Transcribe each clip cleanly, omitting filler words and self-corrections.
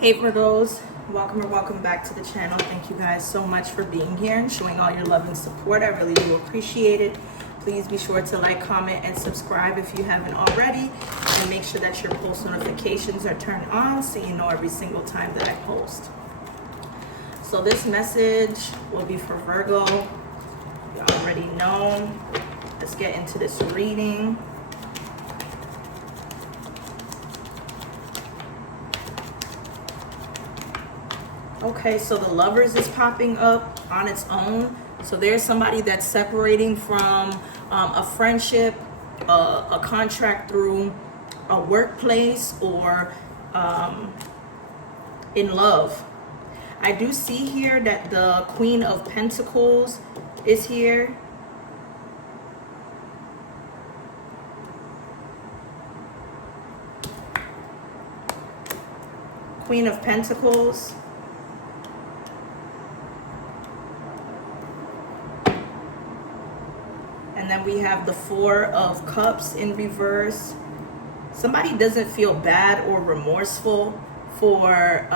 Hey Virgos, welcome or welcome back to the channel. Thank you guys so much for being here and showing all your love and support. I really do appreciate it. Please be sure to like, comment, and subscribe if you haven't already. And make sure that your post notifications are turned on so you know every single time that I post. So this message will be for Virgo. You already know. Let's get into this reading. Okay, so the Lovers is popping up on its own. So there's somebody that's separating from a friendship, a contract through a workplace, or in love. I do see here that the Queen of Pentacles is here. Queen of Pentacles. And then we have the Four of Cups in reverse. Somebody doesn't feel bad or remorseful for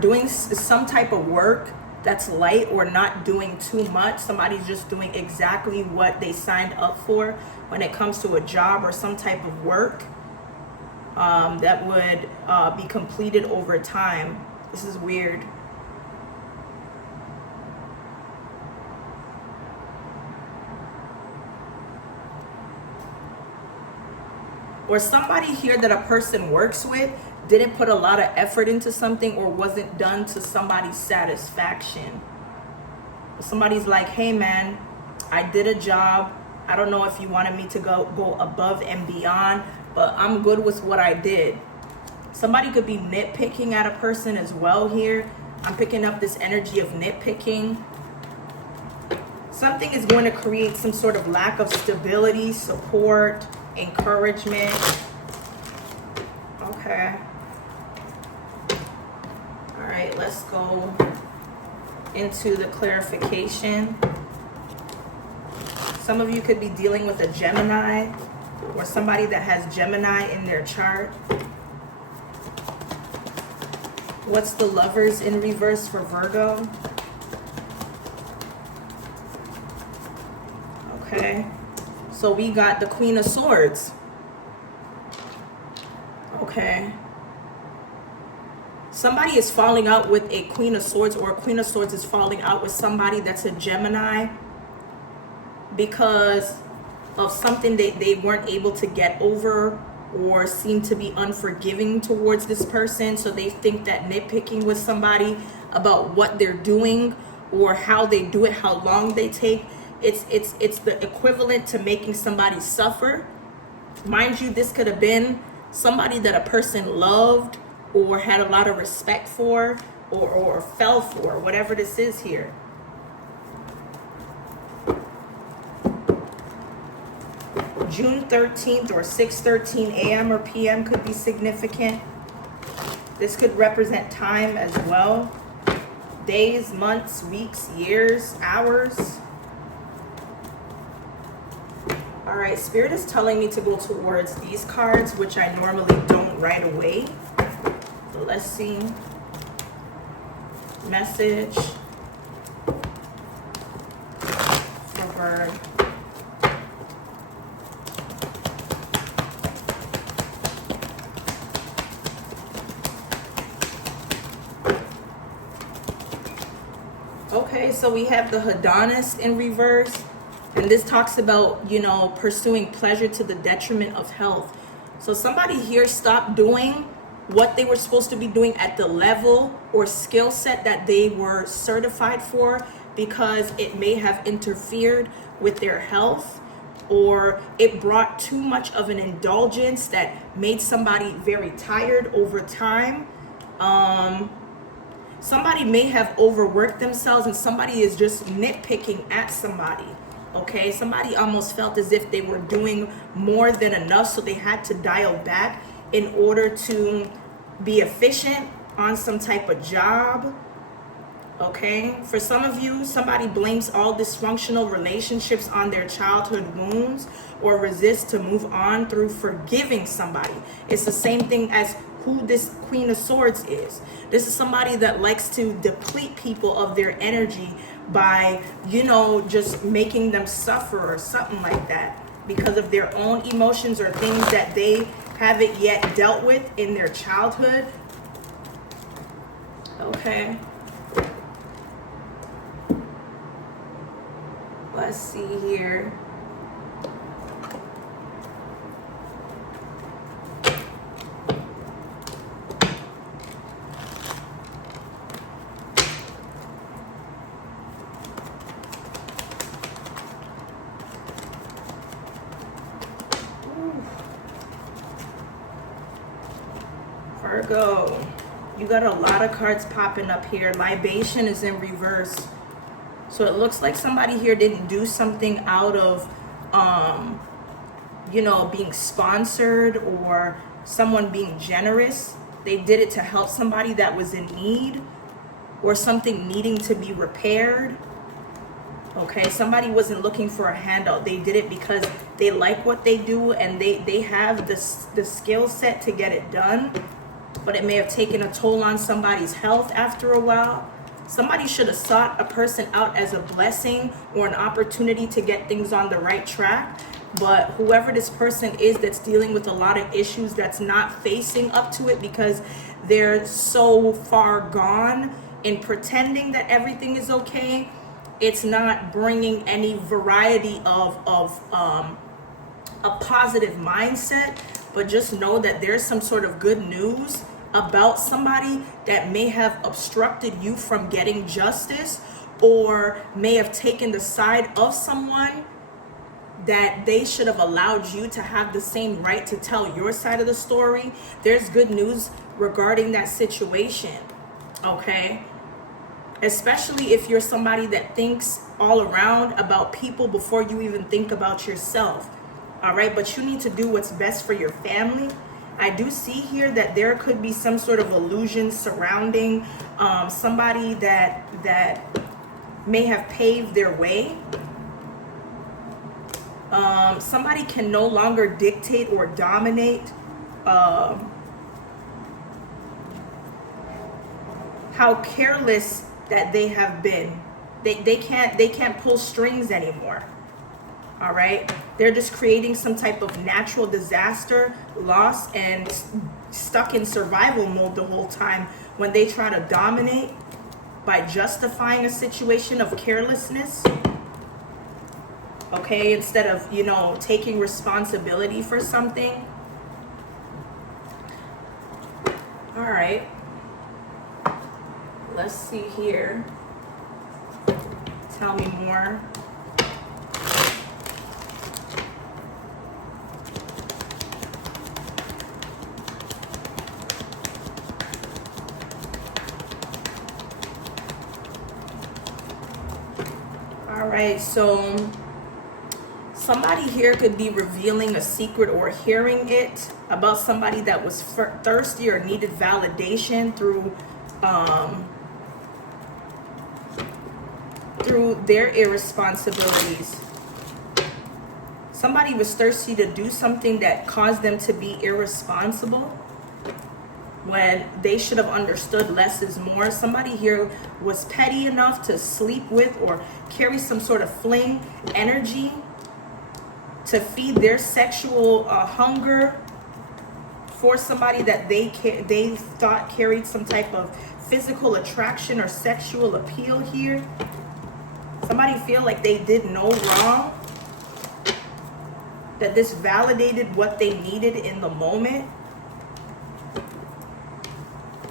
doing some type of work that's light or not doing too much. Somebody's just doing exactly what they signed up for when it comes to a job or some type of work. That would be completed over time. This is weird. Or somebody here that a person works with didn't put a lot of effort into something or wasn't done to somebody's satisfaction. Somebody's like, hey man, I did a job. I don't know if you wanted me to go above and beyond, but I'm good with what I did. Somebody could be nitpicking at a person as well here. I'm picking up this energy of nitpicking. Something is going to create some sort of lack of stability, support, encouragement. Okay. All right, let's go into the clarification. Some of you could be dealing with a Gemini or somebody that has Gemini in their chart. What's the Lovers in reverse for Virgo? Okay. So we got the Queen of Swords. Okay. Somebody is falling out with a Queen of Swords, or a Queen of Swords is falling out with somebody that's a Gemini because of something that they weren't able to get over or seem to be unforgiving towards this person. So they think that nitpicking with somebody about what they're doing or how they do it, how long they take, it's the equivalent to making somebody suffer. Mind you, this could have been somebody that a person loved or had a lot of respect for or fell for, whatever this is here. June 13th or 6:13 a.m. or p.m. could be significant. This could represent time as well. Days, months, weeks, years, hours. All right, Spirit is telling me to go towards these cards, which I normally don't right away. So let's see. Message for Bird. Okay, so we have the Hedonist in reverse. And this talks about, you know, pursuing pleasure to the detriment of health. So somebody here stopped doing what they were supposed to be doing at the level or skill set that they were certified for because it may have interfered with their health, or it brought too much of an indulgence that made somebody very tired over time. Somebody may have overworked themselves and somebody is just nitpicking at somebody. Okay, somebody almost felt as if they were doing more than enough, so they had to dial back in order to be efficient on some type of job Okay, for some of you, somebody blames all dysfunctional relationships on their childhood wounds or resists to move on through forgiving somebody. It's the same thing as who this Queen of Swords is. This is somebody that likes to deplete people of their energy by, you know, just making them suffer or something like that because of their own emotions or things that they haven't yet dealt with in their childhood. Okay. Let's see here. Virgo, you got a lot of cards popping up here. Libation is in reverse. So it looks like somebody here didn't do something out of, you know, being sponsored or someone being generous. They did it to help somebody that was in need or something needing to be repaired. Okay, somebody wasn't looking for a handout. They did it because they like what they do and they have the skill set to get it done. But it may have taken a toll on somebody's health after a while. Somebody should have sought a person out as a blessing or an opportunity to get things on the right track. But whoever this person is that's dealing with a lot of issues, that's not facing up to it because they're so far gone in pretending that everything is okay, it's not bringing any variety of a positive mindset. But just know that there's some sort of good news about somebody that may have obstructed you from getting justice or may have taken the side of someone that they should have allowed you to have the same right to tell your side of the story. There's good news regarding that situation, okay? Especially if you're somebody that thinks all around about people before you even think about yourself, all right? But you need to do what's best for your family. I do see here that there could be some sort of illusion surrounding somebody that may have paved their way. Somebody can no longer dictate or dominate how careless that they have been. They can't pull strings anymore. All right, they're just creating some type of natural disaster, loss, and stuck in survival mode the whole time when they try to dominate by justifying a situation of carelessness. Okay, instead of, you know, taking responsibility for something. All right, let's see here. Tell me more. All right, so somebody here could be revealing a secret or hearing it about somebody that was thirsty or needed validation through their irresponsibilities. Somebody was thirsty to do something that caused them to be irresponsible when they should have understood less is more. Somebody here was petty enough to sleep with or carry some sort of fling energy to feed their sexual hunger for somebody that they thought carried some type of physical attraction or sexual appeal here. Somebody feel like they did no wrong, that this validated what they needed in the moment.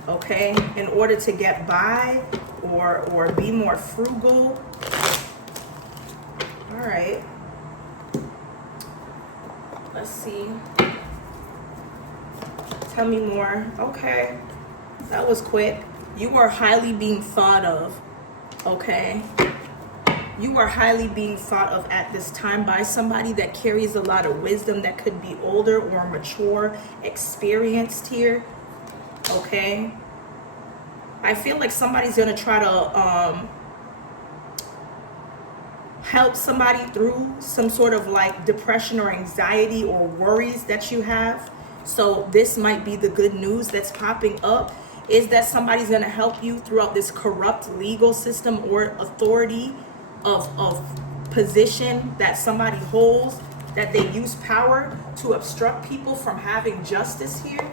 Okay, in order to get by or be more frugal. All right. Let's see. Tell me more. Okay, that was quick. You are highly being thought of. Okay. You are highly being thought of at this time by somebody that carries a lot of wisdom, that could be older or mature, experienced here. Okay, I feel like somebody's going to try to help somebody through some sort of like depression or anxiety or worries that you have. So this might be the good news that's popping up, is that somebody's going to help you throughout this corrupt legal system or authority of position that somebody holds, that they use power to obstruct people from having justice here.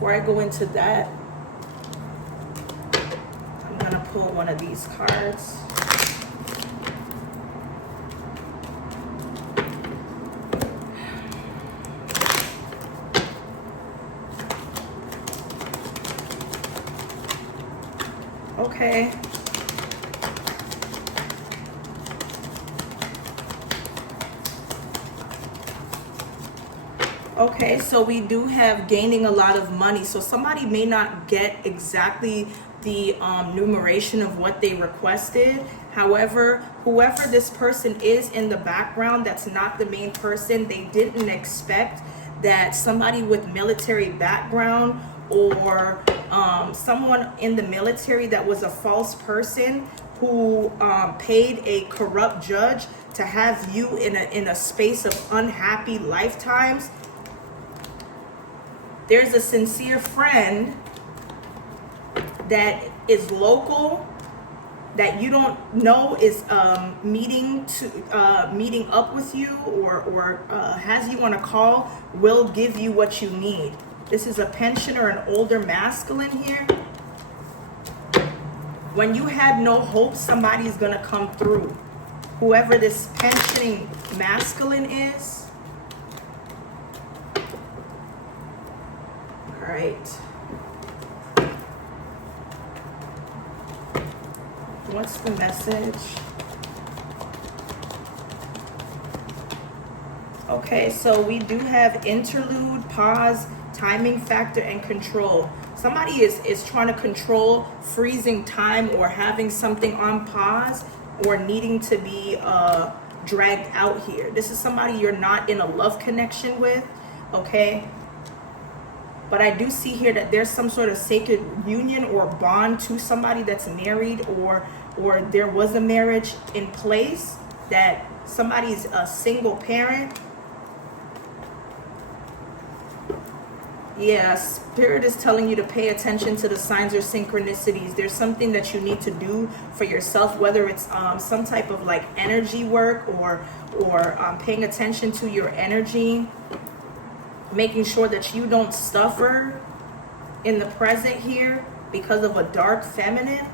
Before I go into that, I'm going to pull one of these cards. Okay. Okay, so we do have gaining a lot of money. So somebody may not get exactly the numeration of what they requested. However, whoever this person is in the background, that's not the main person. They didn't expect that somebody with military background or someone in the military that was a false person who paid a corrupt judge to have you in a space of unhappy lifetimes. There's a sincere friend that is local, that you don't know is meeting up with you or has you on a call, will give you what you need. This is a pensioner, an older masculine here. When you had no hope, somebody's gonna come through. Whoever this pensioning masculine is. All right. What's the message? Okay, so we do have interlude, pause, timing factor, and control. Somebody is trying to control freezing time or having something on pause or needing to be dragged out here. This is somebody you're not in a love connection with, okay? But I do see here that there's some sort of sacred union or bond to somebody that's married, or there was a marriage in place, that somebody's a single parent. Yeah, Spirit is telling you to pay attention to the signs or synchronicities. There's something that you need to do for yourself, whether it's some type of like energy work or paying attention to your energy, making sure that you don't suffer in the present here because of a dark feminine.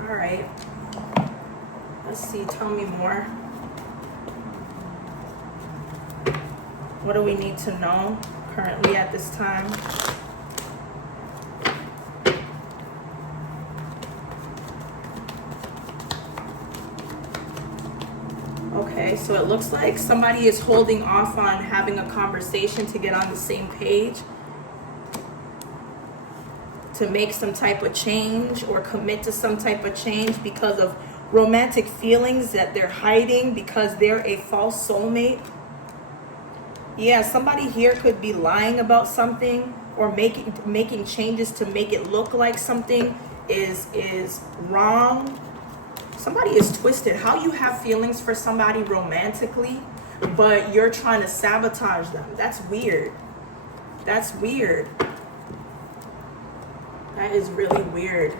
All right. Let's see. Tell me more. What do we need to know currently at this time? Okay, so it looks like somebody is holding off on having a conversation to get on the same page, to make some type of change or commit to some type of change because of romantic feelings that they're hiding because they're a false soulmate. Yeah, somebody here could be lying about something or making changes to make it look like something is wrong. Somebody is twisted. How you have feelings for somebody romantically, but you're trying to sabotage them. That's weird. That's weird. That is really weird.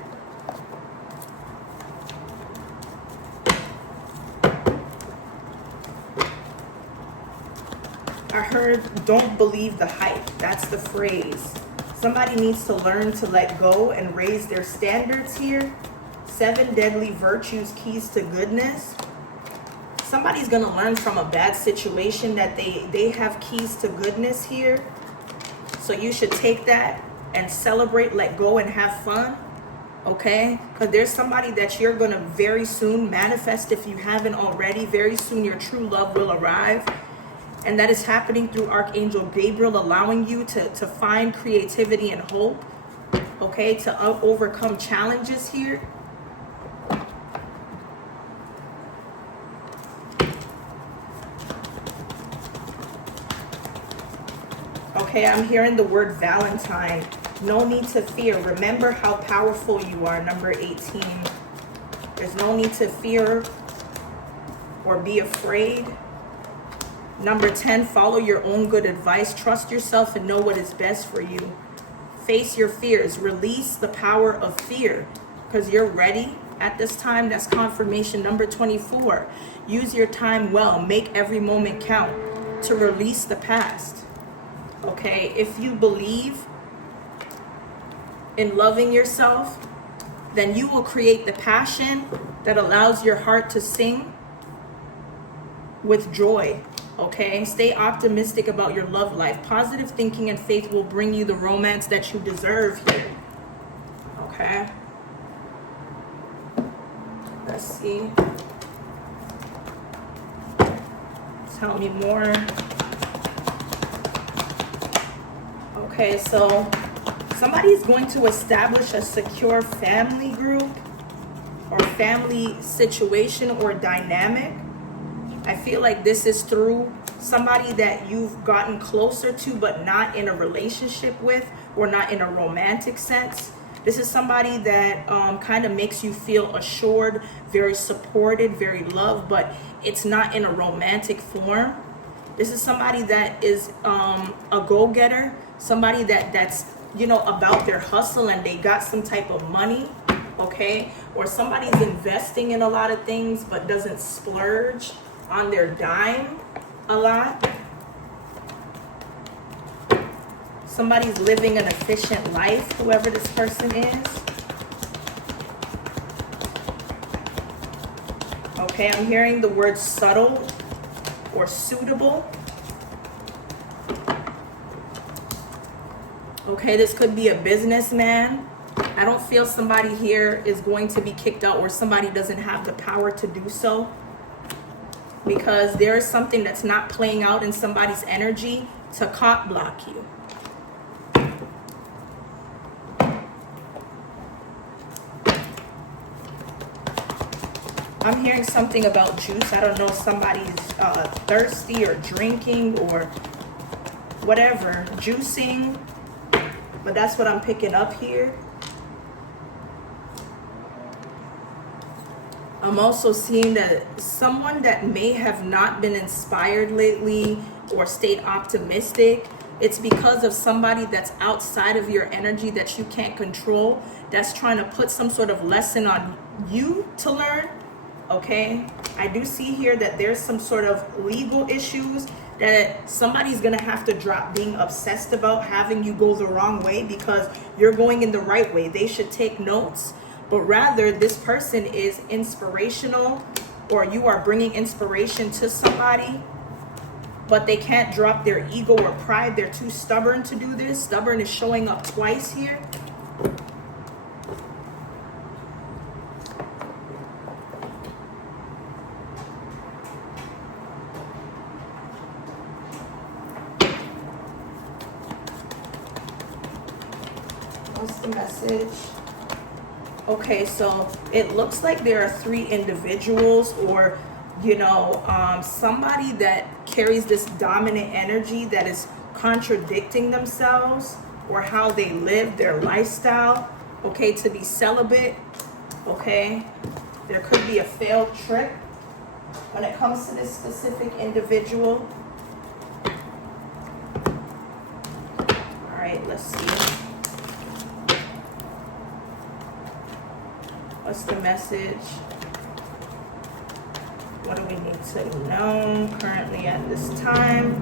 I heard, don't believe the hype. That's the phrase. Somebody needs to learn to let go and raise their standards here. 7 deadly virtues, keys to goodness. Somebody's going to learn from a bad situation that they have keys to goodness here. So you should take that and celebrate, let go, and have fun. Okay? Because there's somebody that you're going to very soon manifest, if you haven't already. Very soon your true love will arrive. And that is happening through Archangel Gabriel, allowing you to find creativity and hope. Okay? To overcome challenges here. Okay, I'm hearing the word Valentine. No need to fear. Remember how powerful you are, number 18. There's no need to fear or be afraid. Number 10, follow your own good advice. Trust yourself and know what is best for you. Face your fears. Release the power of fear because you're ready at this time. That's confirmation. Number 24, use your time well. Make every moment count to release the past. Okay, if you believe in loving yourself, then you will create the passion that allows your heart to sing with joy. Okay, stay optimistic about your love life. Positive thinking and faith will bring you the romance that you deserve here. Okay, let's see. Tell me more. Okay, so somebody's going to establish a secure family group or family situation or dynamic. I feel like this is through somebody that you've gotten closer to, but not in a relationship with or not in a romantic sense. This is somebody that kind of makes you feel assured, very supported, very loved, but it's not in a romantic form. This is somebody that is a go-getter, somebody that's, you know, about their hustle and they got some type of money, okay? Or somebody's investing in a lot of things but doesn't splurge on their dime a lot. Somebody's living an efficient life, whoever this person is. Okay, I'm hearing the word subtle or suitable. Okay, this could be a businessman. I don't feel somebody here is going to be kicked out or somebody doesn't have the power to do so, because there is something that's not playing out in somebody's energy to cock block you. I'm hearing something about juice. I don't know if somebody's thirsty or drinking or whatever, juicing, but that's what I'm picking up here. I'm also seeing that someone that may have not been inspired lately or stayed optimistic, it's because of somebody that's outside of your energy that you can't control, that's trying to put some sort of lesson on you to learn. Okay, I do see here that there's some sort of legal issues that somebody's gonna have to drop being obsessed about having you go the wrong way because you're going in the right way. They should take notes, but rather this person is inspirational, or you are bringing inspiration to somebody, but they can't drop their ego or pride. They're too stubborn to do this. Stubborn is showing up twice here. What's the message? Okay, so it looks like there are 3 individuals, or somebody that carries this dominant energy that is contradicting themselves or how they live their lifestyle. Okay, to be celibate. Okay, there could be a failed trip when it comes to this specific individual. All right, let's see. What's the message? What do we need to know currently at this time?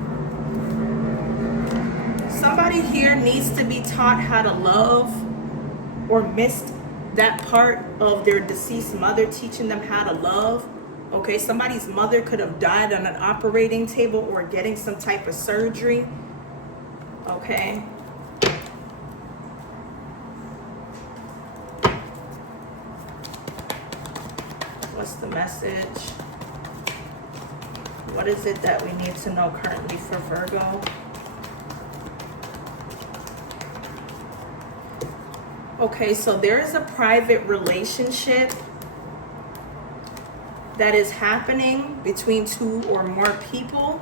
Somebody here needs to be taught how to love, or missed that part of their deceased mother teaching them how to love. Okay, somebody's mother could have died on an operating table or getting some type of surgery. Okay. What's the message? What is it that we need to know currently for Virgo? Okay, so there is a private relationship that is happening between 2 or more people.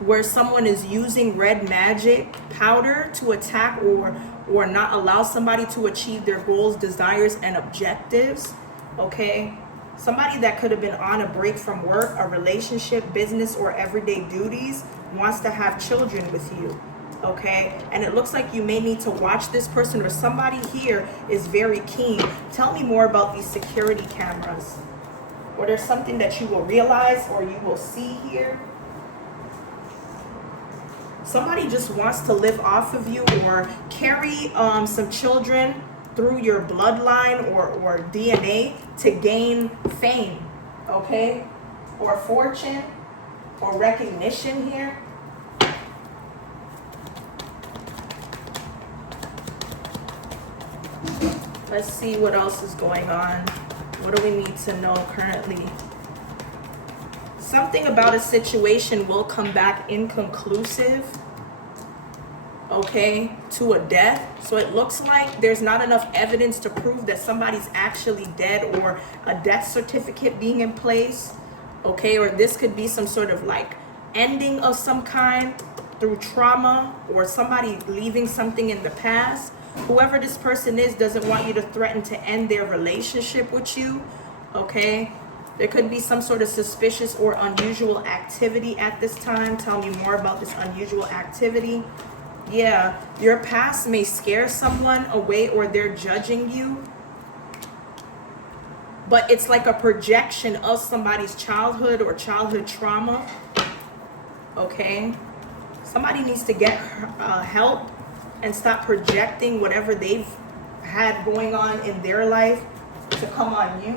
where someone is using red magic powder to attack or not allow somebody to achieve their goals, desires, and objectives. Okay, somebody that could have been on a break from work, a relationship, business, or everyday duties wants to have children with you. Okay, and it looks like you may need to watch this person, or somebody here is very keen. Tell me more about these security cameras. Or there's something that you will realize or you will see here. Somebody just wants to live off of you or carry some children through your bloodline or DNA to gain fame, okay? Or fortune or recognition here. Let's see what else is going on. What do we need to know currently? Something about a situation will come back inconclusive, okay, to a death. So it looks like there's not enough evidence to prove that somebody's actually dead, or a death certificate being in place, okay? Or this could be some sort of like ending of some kind through trauma, or somebody leaving something in the past. Whoever this person is doesn't want you to threaten to end their relationship with you, okay? There could be some sort of suspicious or unusual activity at this time. Tell me more about this unusual activity. Yeah, your past may scare someone away, or they're judging you. But it's like a projection of somebody's childhood or childhood trauma, okay? Somebody needs to get help and stop projecting whatever they've had going on in their life to come on you.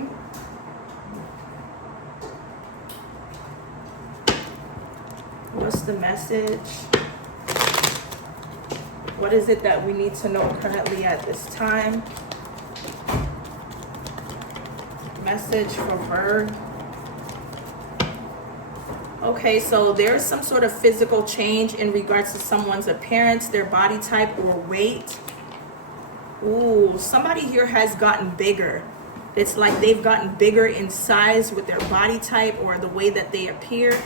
What's the message? What is it that we need to know currently at this time? Message for Virg. Okay, so there's some sort of physical change in regards to someone's appearance, their body type, or weight. Ooh, somebody here has gotten bigger. It's like they've gotten bigger in size with their body type or the way that they appear,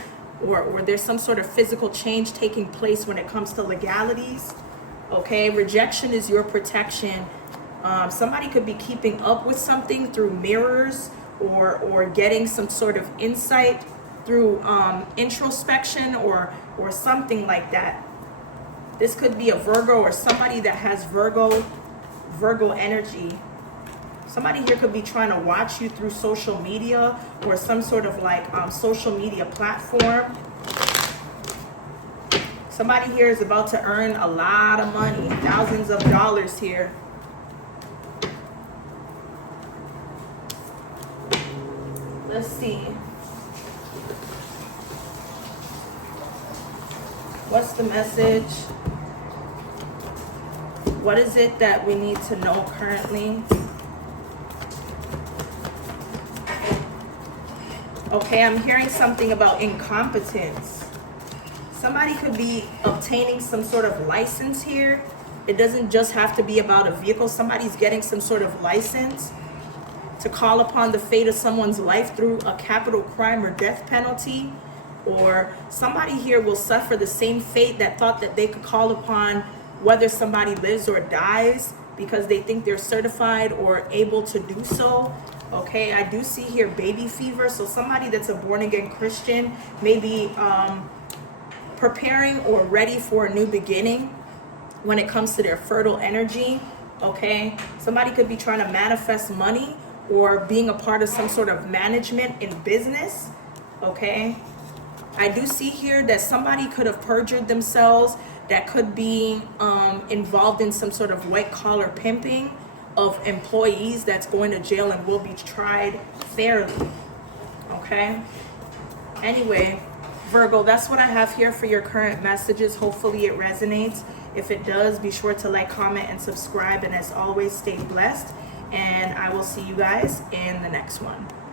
or there's some sort of physical change taking place when it comes to legalities. Okay, rejection is your protection. Somebody could be keeping up with something through mirrors, or getting some sort of insight through introspection or something like that. This could be a Virgo or somebody that has Virgo energy. Somebody here could be trying to watch you through social media or some sort of like social media platform. Somebody here is about to earn a lot of money, thousands of dollars here. Let's see. What's the message? What is it that we need to know currently? Okay, I'm hearing something about incompetence. Somebody could be obtaining some sort of license here. It doesn't just have to be about a vehicle. Somebody's getting some sort of license to call upon the fate of someone's life through a capital crime or death penalty. Or somebody here will suffer the same fate that thought that they could call upon whether somebody lives or dies because they think they're certified or able to do so. Okay, I do see here baby fever. So somebody that's a born-again Christian may be preparing or ready for a new beginning when it comes to their fertile energy. Okay, somebody could be trying to manifest money or being a part of some sort of management in business. Okay, I do see here that somebody could have perjured themselves, that could be involved in some sort of white collar pimping of employees that's going to jail and will be tried fairly. Okay, anyway, Virgo, that's what I have here for your current messages. Hopefully it resonates. If it does, be sure to like, comment, and subscribe. And as always, stay blessed. And I will see you guys in the next one.